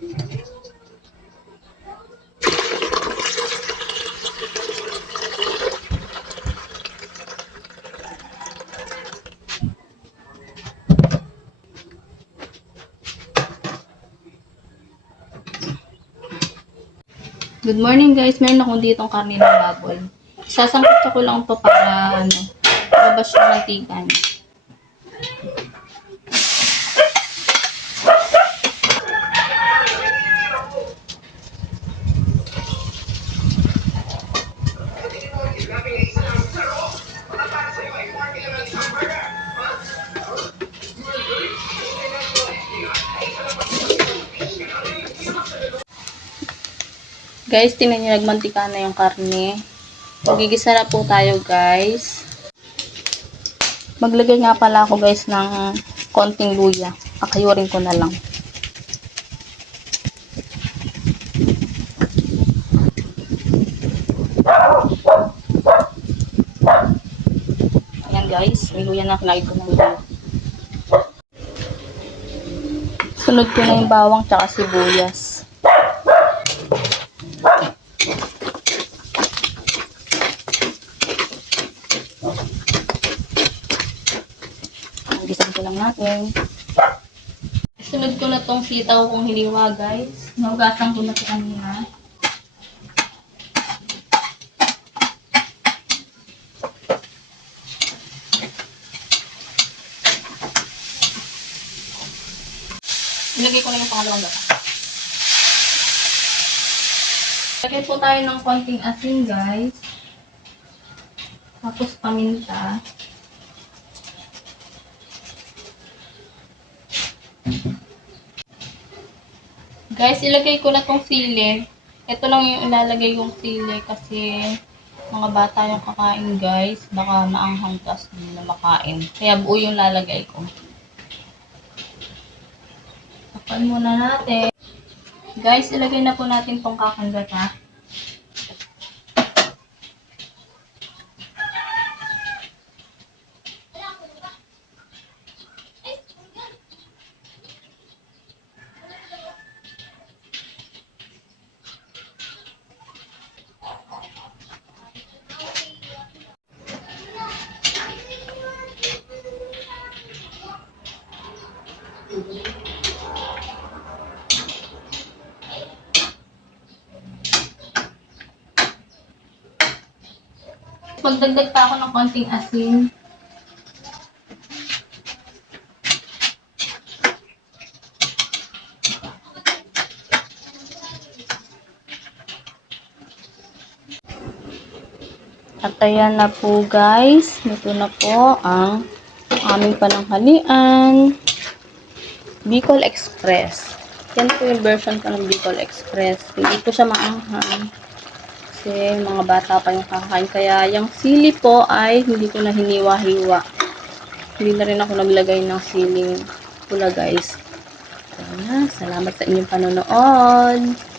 Good morning guys, meron akong ditong karne ng baboy. Sasangkot ko lang to para ano, labas yung mantika Guys, tingnan nyo, nagmantika na yung karne. Magigisa na po tayo, guys. Maglagay nga pala ako, guys, ng konting luya. Kakayurin ko na lang. Guys. May luya na. Kinagay ko ng. Sunod ko na yung bawang tsaka sibuyas. Gisan ko lang natin. Sunod ko na tong sitaw kong hiliwa, guys. Naugasan ko na sa kanina. Ilagay ko na yung pangalawang gata. Lagay po tayo ng konting asin, guys. Tapos paminta. Guys, ilagay ko na tong sili. Ito lang yung ilalagay yung sili kasi mga bata yung kakain guys. Baka maanghang tas na makain. Kaya buo yung lalagay ko. Tapan muna natin. Guys, ilagay na po natin tong kakandata. Magdagdag pa ako ng konting asin. At ayan na po guys. Ito na po ang aming pananghalian. Bicol Express. Yan po yung version ko ng Bicol Express. Hindi ko siya maanghang. Kasi mga bata pa yung kakain. Kaya yung sili po ay hindi ko na hiniwa-hiwa. Hindi na rin ako naglagay ng siling pula guys. Kaya salamat sa inyong panonood.